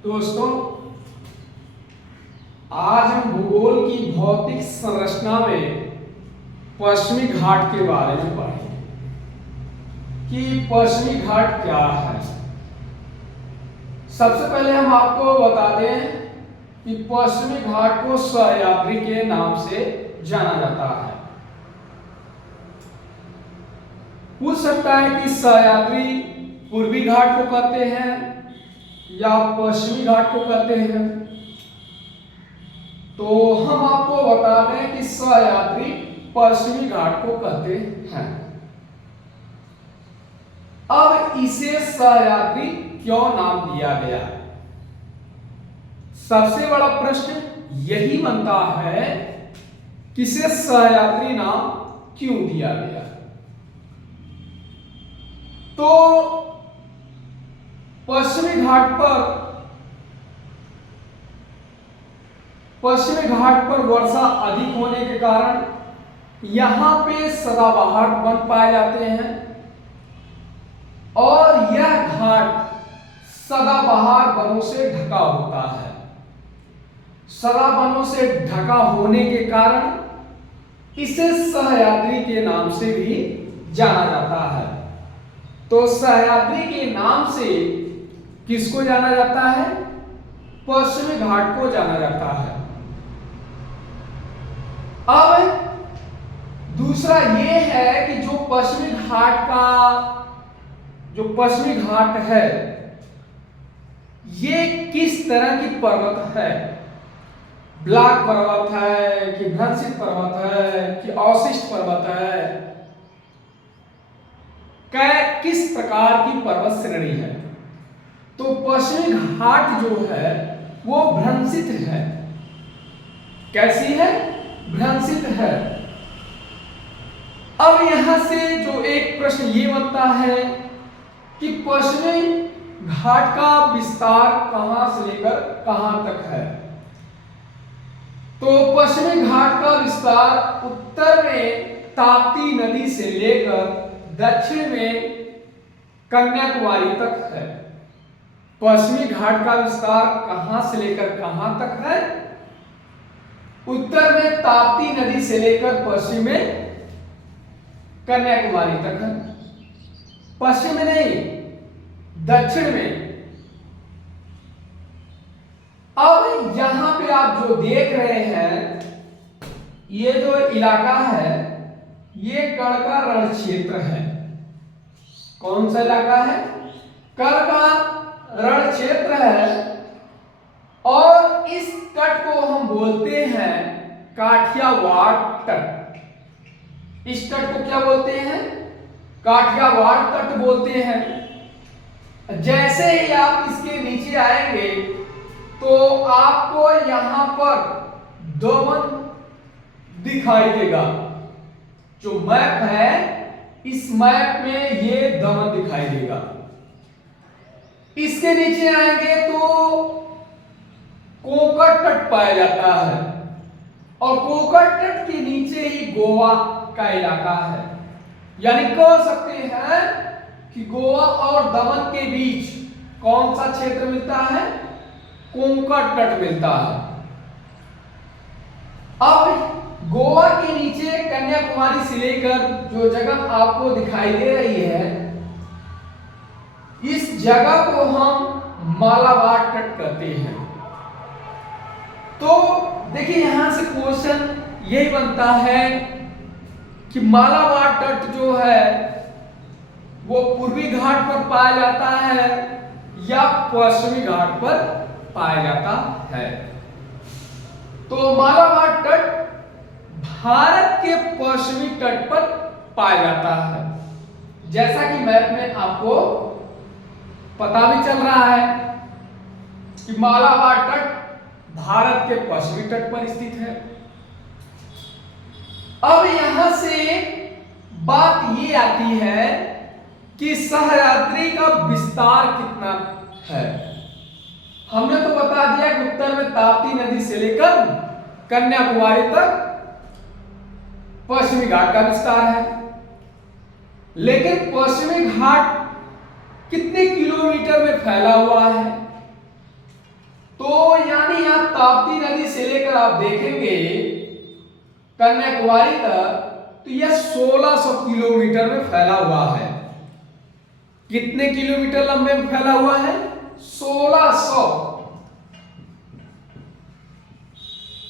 दोस्तों, आज हम भूगोल की भौतिक संरचना में पश्चिमी घाट के बारे में पढ़ेंगे कि पश्चिमी घाट क्या है। सबसे पहले हम आपको बता दें कि पश्चिमी घाट को सह्याद्री के नाम से जाना जाता है। पूछ सकता है कि सह्याद्री पूर्वी घाट को कहते हैं या पश्चिमी घाट को कहते हैं, तो हम आपको बता दें कि सह्याद्री पश्चिमी घाट को कहते हैं। अब इसे सह्याद्री क्यों नाम दिया गया? सबसे बड़ा प्रश्न यही बनता है कि इसे सह्याद्री नाम क्यों दिया गया। तो पश्चिमी घाट पर वर्षा अधिक होने के कारण यहां पे सदाबहार वन पाए जाते हैं और यह घाट सदाबहार वनों से ढका होता है। सदाबहार वनों से ढका होने के कारण इसे सह्याद्री के नाम से भी जाना जाता है। तो सह्याद्री के नाम से किसको जाना जाता है? पश्चिमी घाट को जाना जाता है। अब दूसरा ये है कि जो पश्चिमी घाट है ये किस तरह की पर्वत है? ब्लैक पर्वत है कि भ्रंशित पर्वत है कि अवशिष्ट पर्वत है? किस प्रकार की पर्वत श्रेणी है? तो पश्चिमी घाट जो है वो भ्रंशित है। कैसी है? भ्रंशित है। अब यहां से जो एक प्रश्न ये बनता है कि पश्चिमी घाट का विस्तार कहां से लेकर कहां तक है? तो पश्चिमी घाट का विस्तार उत्तर में ताप्ती नदी से लेकर दक्षिण में कन्याकुमारी तक है। पश्चिमी घाट का विस्तार कहां से लेकर कहां तक है? उत्तर में ताप्ती नदी से लेकर पश्चिम में कन्याकुमारी तक है। पश्चिम में नहीं, दक्षिण में। अब यहां पे आप जो देख रहे हैं ये जो इलाका है ये कर्ण का रण क्षेत्र है। कौन सा इलाका है? कर्ण का रण क्षेत्र है और इस तट को हम बोलते हैं काठियावाड़ तट। इस तट को क्या बोलते हैं? काठियावाड़ तट बोलते हैं। जैसे ही आप इसके नीचे आएंगे तो आपको यहां पर दमन दिखाई देगा। जो मैप है इस मैप में ये दमन दिखाई देगा। इसके नीचे आएंगे तो कोंकण तट पाया जाता है और कोंकण तट के नीचे ही गोवा का इलाका है। यानी कह सकते हैं कि गोवा और दमन के बीच कौन सा क्षेत्र मिलता है? कोंकण तट मिलता है। अब गोवा के नीचे कन्याकुमारी से लेकर जो जगह आपको दिखाई दे रही है इस जगह को हम मालाबार तट कहते हैं। तो देखिए यहां से क्वेश्चन यही बनता है कि मालाबार तट जो है वो पूर्वी घाट पर पाया जाता है या पश्चिमी घाट पर पाया जाता है। तो मालाबार तट भारत के पश्चिमी तट पर पाया जाता है। जैसा कि मैप में आपको पता भी चल रहा है कि मालाबार तट भारत के पश्चिमी तट पर स्थित है। अब यहां से बात ये आती है कि सह्याद्री का विस्तार कितना है। हमने तो बता दिया कि उत्तर में ताप्ती नदी से लेकर कन्याकुमारी तक पश्चिमी घाट का विस्तार है, लेकिन पश्चिमी घाट कितने किलोमीटर में फैला हुआ है? तो यानी आप ताप्ती नदी से लेकर आप देखेंगे कन्याकुमारी तक, तो यह 1600 किलोमीटर में फैला हुआ है। कितने किलोमीटर लंबे में फैला हुआ है? 1600।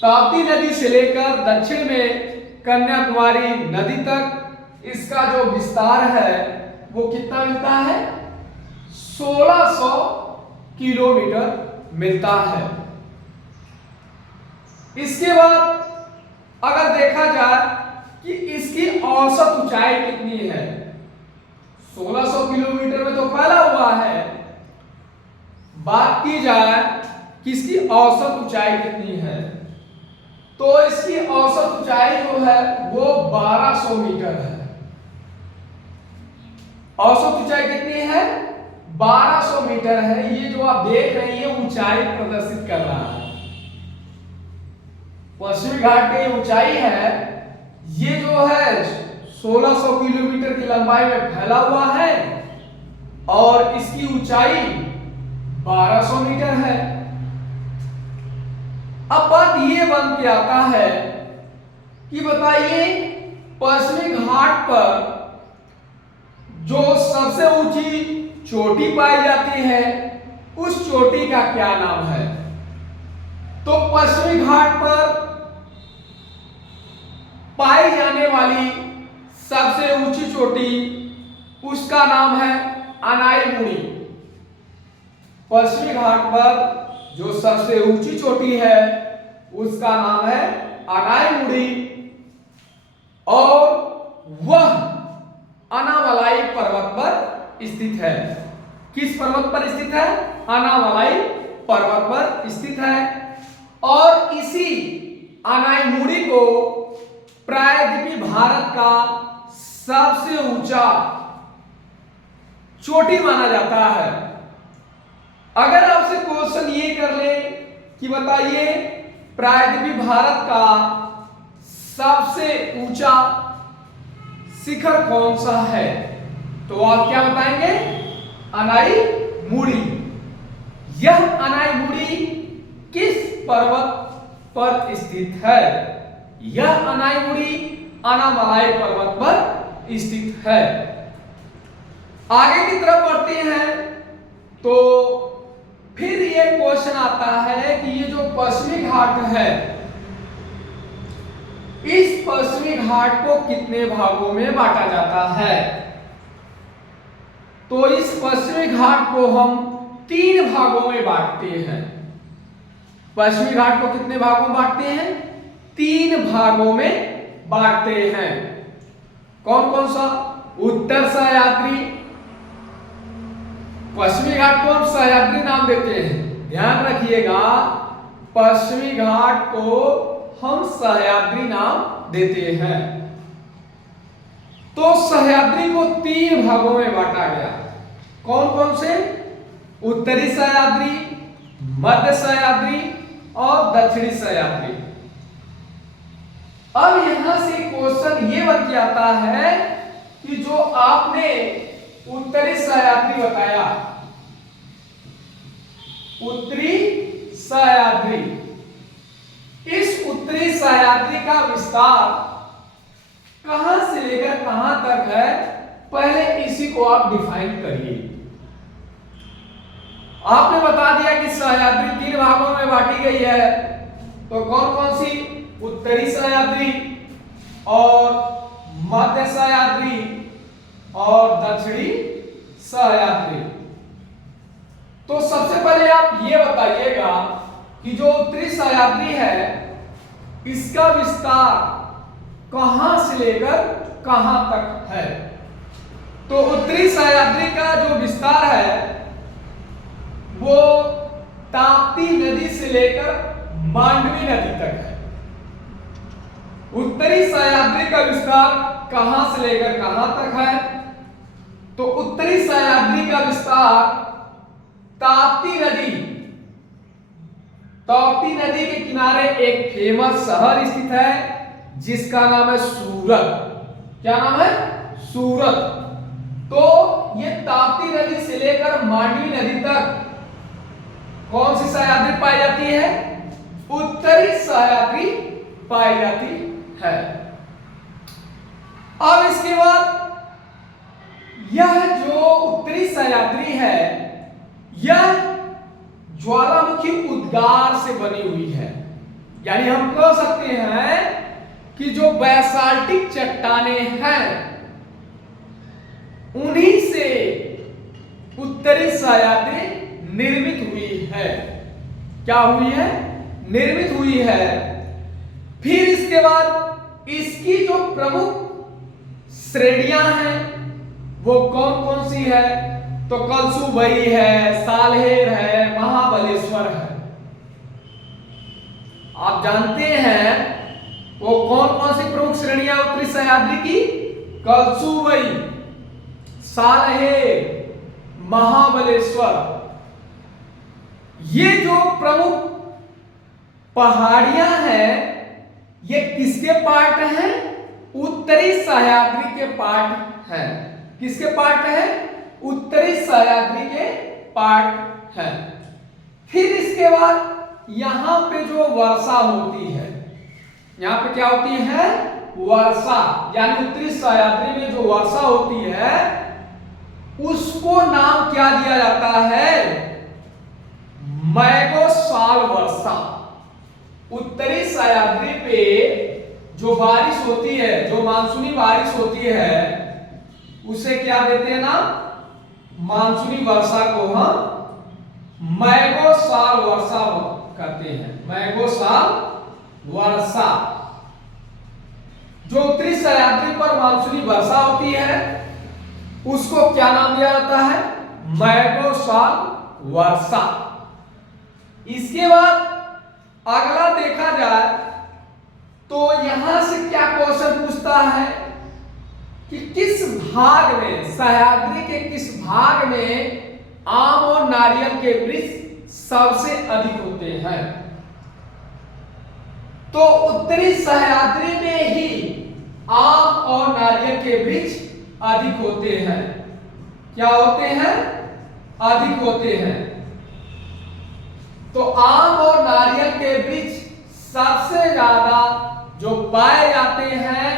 ताप्ती नदी से लेकर दक्षिण में कन्याकुमारी नदी तक इसका जो विस्तार है वो कितना मिलता है? 1600 किलोमीटर मिलता है। इसके बाद अगर देखा जाए कि इसकी औसत ऊंचाई कितनी है, 1600 किलोमीटर में तो फैला हुआ है, बात की जाए कि इसकी औसत ऊंचाई कितनी है, तो इसकी औसत ऊंचाई जो है वो 1200 मीटर है। औसत ऊंचाई कितनी है? 1200 मीटर है। ये जो आप देख रहे हैं ये ऊंचाई प्रदर्शित कर रहा है। पश्चिमी घाट की ऊंचाई है, ये जो है 1600 किलोमीटर की लंबाई में फैला हुआ है और इसकी ऊंचाई 1200 मीटर है। अब बात ये बन के आता है कि बताइए पश्चिमी घाट पर जो सबसे ऊंची चोटी पाई जाती है उस चोटी का क्या नाम है? तो पश्चिमी घाट पर पाई जाने वाली सबसे ऊंची चोटी उसका नाम है अनाईमुड़ी। पश्चिमी घाट पर जो सबसे ऊंची चोटी है उसका नाम है अनाईमुड़ी और वह अनामलाई पर्वत पर स्थित है। किस पर्वत पर स्थित है? अनामलाई पर्वत पर स्थित है। और इसी अनाईमुड़ी को प्रायद्वीपीय भारत का सबसे ऊंचा चोटी माना जाता है। अगर आपसे क्वेश्चन ये कर ले कि बताइए प्रायद्वीपीय भारत का सबसे ऊंचा शिखर कौन सा है, तो आप क्या बताएंगे? अनाईमुड़ी। यह अनाईमुड़ी किस पर्वत पर स्थित है? यह अनाईमुड़ी अनामलाई पर्वत पर स्थित है। आगे की तरफ बढ़ते हैं तो फिर ये क्वेश्चन आता है कि ये जो पश्चिमी घाट है, इस पश्चिमी घाट को कितने भागों में बांटा जाता है? तो इस पश्चिमी घाट को हम 3 भागों में बांटते हैं। पश्चिमी घाट को कितने भागों में बांटते हैं? 3 भागों में बांटते हैं। कौन कौन सा? उत्तर सह्याद्री, पश्चिमी घाट को हम सह्याद्री नाम देते हैं, ध्यान रखिएगा, पश्चिमी घाट को हम सह्याद्री नाम देते हैं। तो सह्याद्री को 3 भागों में बांटा गया। कौन कौन से? उत्तरी सह्याद्री, मध्य सह्याद्री और दक्षिणी सह्याद्री। अब यहां से क्वेश्चन ये बन के आता है कि जो आपने उत्तरी सह्याद्री बताया, उत्तरी सह्याद्री, इस उत्तरी सह्याद्री का विस्तार कहां से लेकर कहां तक है, पहले इसी को आप डिफाइन करिए। आपने बता दिया कि सह्याद्री 3 भागों में बांटी गई है, तो कौन कौन सी? उत्तरी सह्याद्री और मध्य सह्याद्री और दक्षिणी सह्याद्री। तो सबसे पहले आप ये बताइएगा कि जो उत्तरी सह्याद्री है इसका विस्तार कहां से लेकर कहां तक है? तो उत्तरी सह्याद्री का जो विस्तार है वो ताप्ती नदी से लेकर मांडवी नदी तक है। उत्तरी सह्याद्री का विस्तार कहां से लेकर कहां तक है? तो उत्तरी सह्याद्री का विस्तार ताप्ती नदी, ताप्ती नदी के किनारे एक फेमस शहर स्थित है जिसका नाम है सूरत। क्या नाम है? सूरत। तो ये ताप्ती नदी से लेकर मांडवी नदी तक कौन सी सह्याद्री पाई जाती है? उत्तरी सह्याद्री पाई जाती है। अब इसके बाद यह जो उत्तरी सह्याद्री है यह ज्वालामुखी उद्गार से बनी हुई है, यानी हम कह सकते हैं कि जो बैसाल्टिक चट्टानें हैं उन्हीं से उत्तरी सह्याद्री निर्मित हुई है। क्या हुई है? निर्मित हुई है। फिर इसके बाद इसकी जो प्रमुख श्रेणियां हैं वो कौन कौन सी है? तो कलसुबई है, साल्हेर है, महाबलेश्वर है। आप जानते हैं वो कौन कौन सी प्रमुख श्रेणियां उत्तरी सह्याद्री की? कलसुबई, साल्हेर, महाबलेश्वर। ये जो प्रमुख पहाड़ियां हैं ये किसके पार्ट हैं? उत्तरी सह्याद्री के पार्ट हैं। किसके पार्ट है? उत्तरी सह्याद्री के पार्ट है। फिर इसके बाद यहां पे जो वर्षा होती है, यहां पे क्या होती है? वर्षा, यानी उत्तरी सह्याद्री में जो वर्षा होती है उसको नाम क्या दिया जाता है? मैगोसाल वर्षा। उत्तरी सह्याद्री पे जो बारिश होती है, जो मानसूनी बारिश होती है उसे क्या देते हैं नाम? मानसूनी वर्षा को हम मैगोसाल वर्षा कहते हैं। मैगोसाल वर्षा। जो उत्तरी सह्याद्री पर मानसूनी वर्षा होती है उसको क्या नाम दिया जाता है? मैगोसाल वर्षा। इसके बाद अगला देखा जाए तो यहां से क्या क्वेश्चन पूछता है कि किस भाग में, सह्याद्री के किस भाग में आम और नारियल के वृक्ष सबसे अधिक होते हैं? तो उत्तरी सह्याद्री में ही आम और नारियल के वृक्ष अधिक होते हैं। क्या होते हैं? अधिक होते हैं। तो आम और नारियल के वृक्ष सबसे ज्यादा जो पाए जाते हैं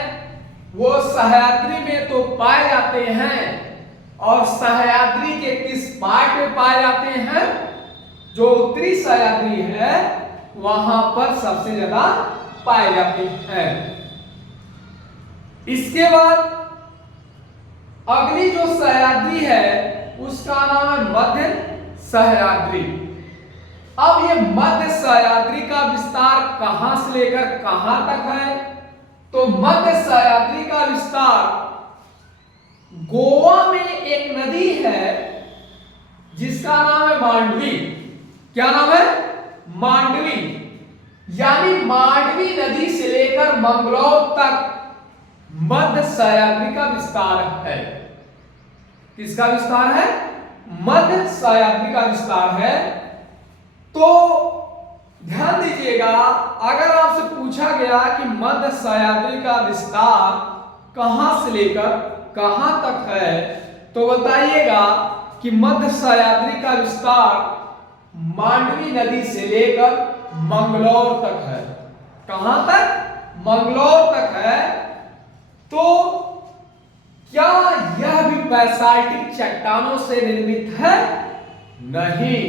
वो सह्याद्री में तो पाए जाते हैं, और सह्याद्री के किस पार्ट में पाए जाते हैं? जो उत्तरी सह्याद्री है वहां पर सबसे ज्यादा पाए जाते हैं। इसके बाद अगली जो सह्याद्री है उसका नाम है मध्य सह्याद्री। अब ये मध्य सह्याद्री का विस्तार कहां से लेकर कहां तक है? तो मध्य सह्याद्री का विस्तार गोवा में एक नदी है जिसका नाम है मांडवी। क्या नाम है? मांडवी। यानी मांडवी नदी से लेकर मंगलौर तक मध्य सह्याद्री का विस्तार है। किसका विस्तार है? मध्य सह्याद्री का विस्तार है। तो ध्यान दीजिएगा, अगर आपसे पूछा गया कि मध्य सह्याद्री का विस्तार कहां से लेकर कहां तक है तो बताइएगा कि मध्य सह्याद्री का विस्तार मांडवी नदी से लेकर मंगलौर तक है। कहां तक? मंगलौर तक है। तो क्या यह भी बैसाल्टिक चट्टानों से निर्मित है? नहीं,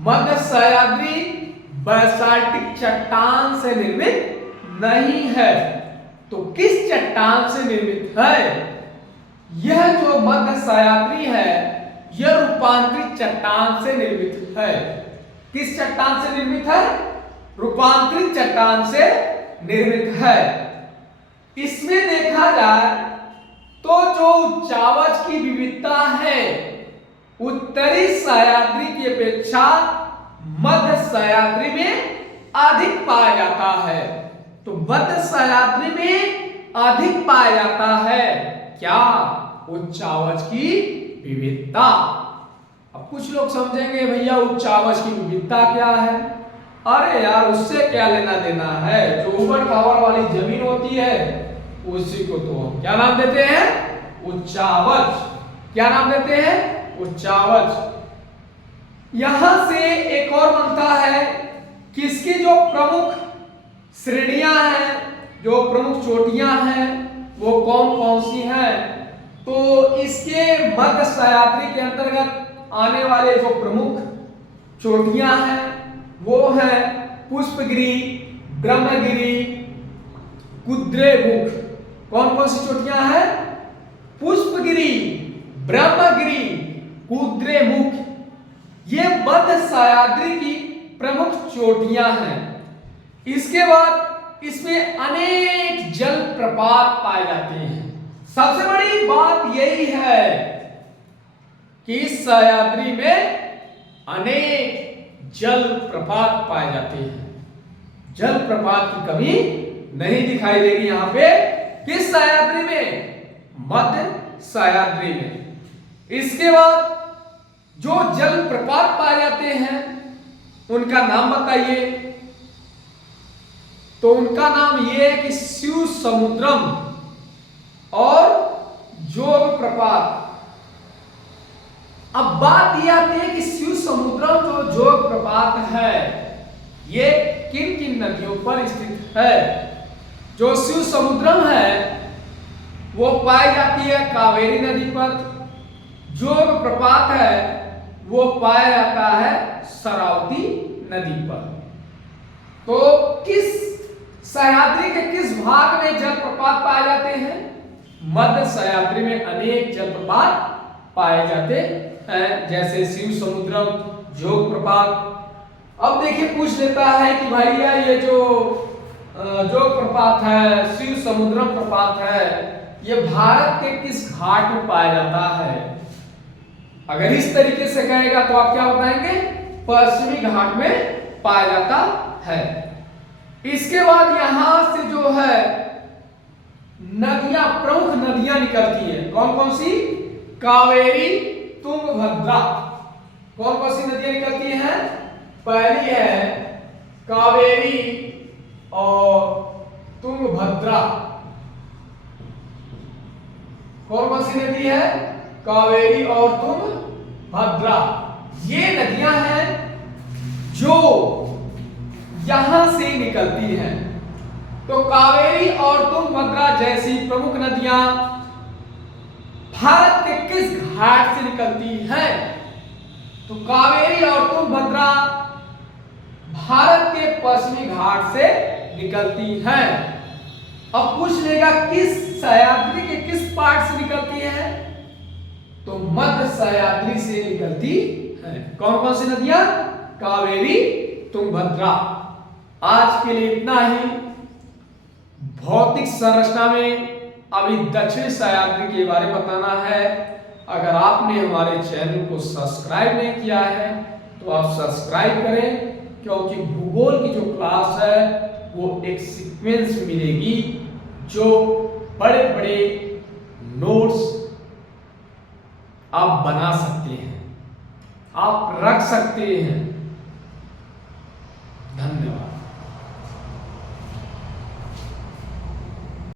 मध्य सह्याद्री बैसाल्टिक चट्टान से निर्मित नहीं है। तो किस चट्टान से निर्मित है? यह जो मध्य सह्याद्री है यह रूपांतरित चट्टान से निर्मित है। किस चट्टान से निर्मित है? रूपांतरित चट्टान से निर्मित है। इसमें देखा जाए तो जो उच्चावच की विविधता है उत्तरी सह्याद्री की अपेक्षा मध्य सह्याद्री में अधिक पाया जाता है। तो मध्य सह्याद्री में अधिक पाया जाता है क्या? उच्चावच की विविधता। अब कुछ लोग समझेंगे भैया उच्चावच की विविधता क्या है? अरे यार उससे क्या लेना देना है, जो ऊबड़ खाबड़ वाली जमीन होती है उसी को तो हम क्या नाम देते हैं? उच्चावच। क्या नाम देते हैं? उच्चावच। यहां से एक और बनता है कि इसकी जो प्रमुख श्रेणियां हैं, जो प्रमुख चोटियां हैं, वो कौन कौन सी हैं? तो इसके मध्य सह्याद्री के अंतर्गत आने वाले जो प्रमुख चोटियां हैं वो हैं पुष्पगिरि, ब्रह्मगिरि, कुद्रेमुख। कौन कौन सी चोटियां हैं? पुष्पगिरि, ब्रह्मगिरि, कुद्रेमुख। ये मध्य सह्याद्री की प्रमुख चोटियां हैं। इसके बाद इसमें अनेक जलप्रपात पाए जाते हैं। सबसे बड़ी बात यही है कि इस सह्याद्री में अनेक जलप्रपात पाए जाते हैं। जलप्रपात की कमी नहीं दिखाई देगी यहां पे। किस सह्याद्री में? मध्य सह्याद्री में। इसके बाद जो जलप्रपात पाए जाते हैं उनका नाम बताइए। तो उनका नाम यह है कि शिव समुद्रम और जोग प्रपात। अब बात यह आती है कि शिव समुद्रम जो जोग प्रपात है ये किन किन नदियों पर स्थित है? जो शिव समुद्रम है वो पाई जाती है कावेरी नदी पर। जोग प्रपात है वो पाया जाता है शरावती नदी पर। तो किस सह्याद्री के किस भाग में जलप्रपात पाए जाते हैं? मध्य सह्याद्री में अनेक जलप्रपात पाए जाते हैं, जैसे शिव समुद्रम, जोग प्रपात। अब देखिए पूछ लेता है कि भैया ये जो जोग प्रपात है, शिव समुद्रम प्रपात है, ये भारत के किस घाट में पाया जाता है? अगर इस तरीके से कहेगा तो आप क्या बताएंगे? पश्चिमी घाट में पाया जाता है। इसके बाद यहां से जो है नदियां, प्रमुख नदियां निकलती हैं। कौन कौन सी? कावेरी, तुंगभद्रा। कौन कौन सी नदियां निकलती हैं? पहली है कावेरी और तुंगभद्रा। कौन कौन सी नदी है? कावेरी और तुंगभद्रा। ये नदियां हैं जो यहां से निकलती हैं। तो कावेरी और तुंगभद्रा जैसी प्रमुख नदियां भारत के किस घाट से निकलती हैं? तो कावेरी और तुंगभद्रा भारत के पश्चिमी घाट से निकलती हैं। अब पूछ लेगा किस सह्याद्री के किस पार्ट से निकलती है? तो मध्य सह्याद्री से निकलती है। कौन कौन सी नदियां? कावेरी, तुंगभद्रा। आज के लिए इतना ही। भौतिक संरचना में अभी दक्षिण सह्याद्री के बारे में बताना है। अगर आपने हमारे चैनल को सब्सक्राइब नहीं किया है तो आप सब्सक्राइब करें, क्योंकि भूगोल की जो क्लास है वो एक सीक्वेंस मिलेगी जो बड़े बड़े नोट्स आप बना सकते हैं, आप रख सकते हैं।